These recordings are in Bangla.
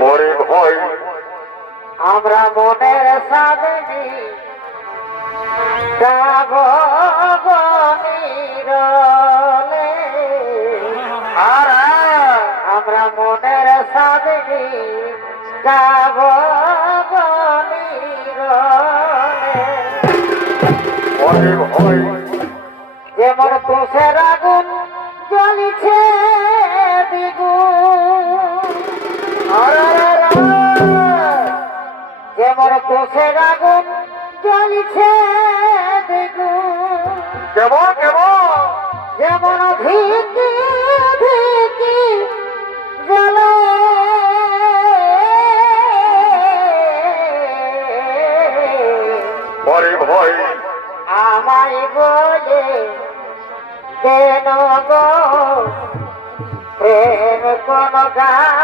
মরে ভয়। আমরা মনের সামনে আমরা মনের সামনে গাব মরে এমন কোষের আগুন জ্বলিছে যেমন কোষের আগুন জ্বলিছে কেমন কেমন? যেমন ভিত্তি का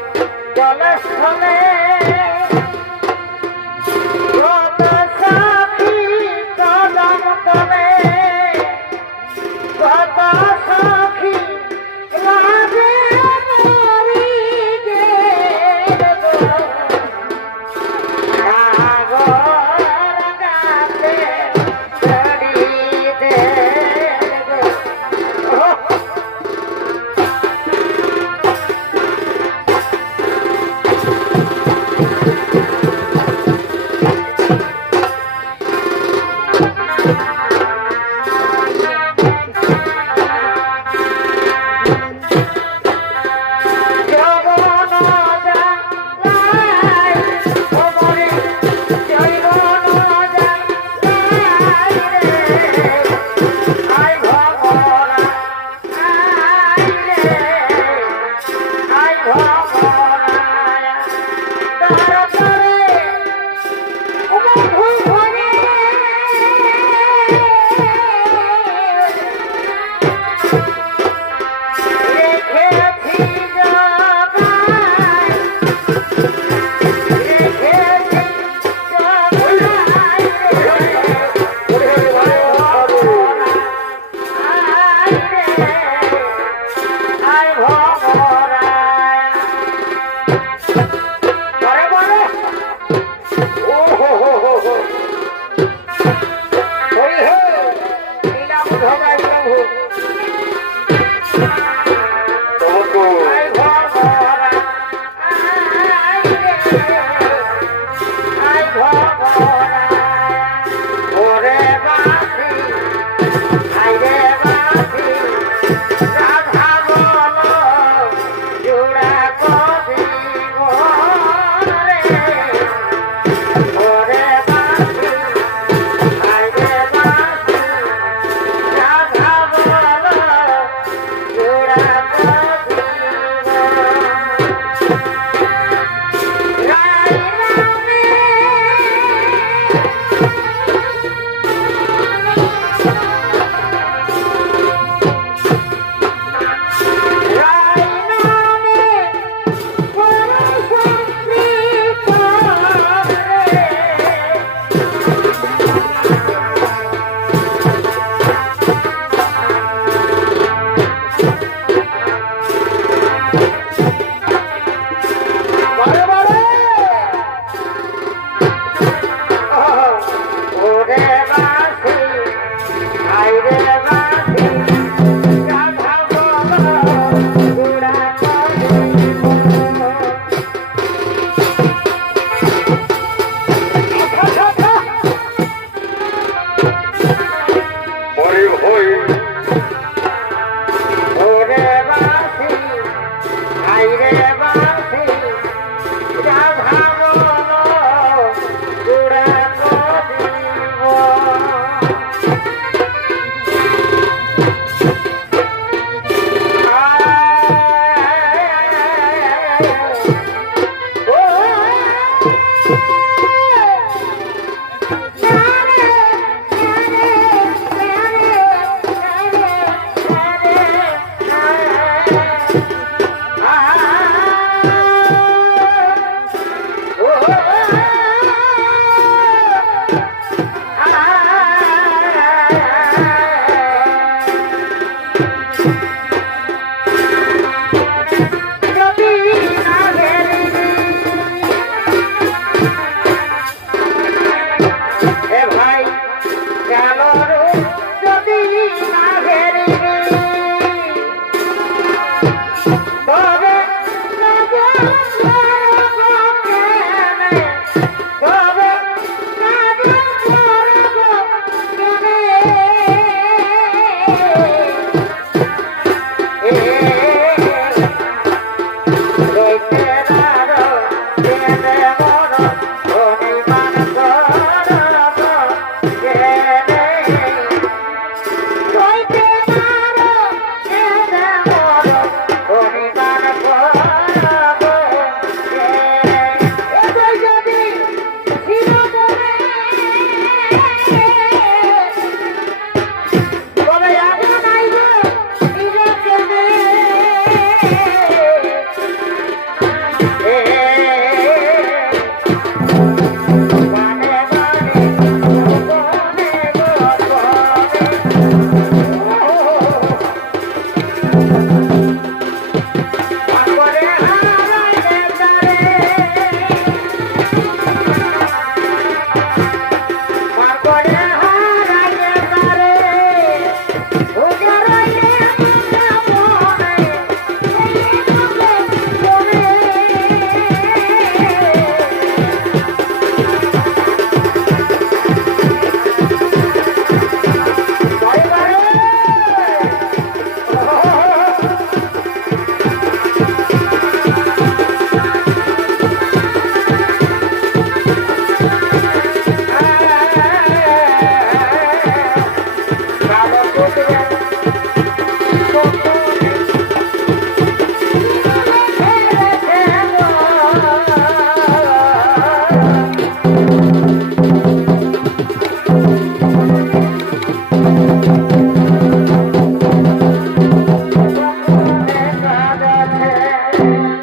জলে স্থলে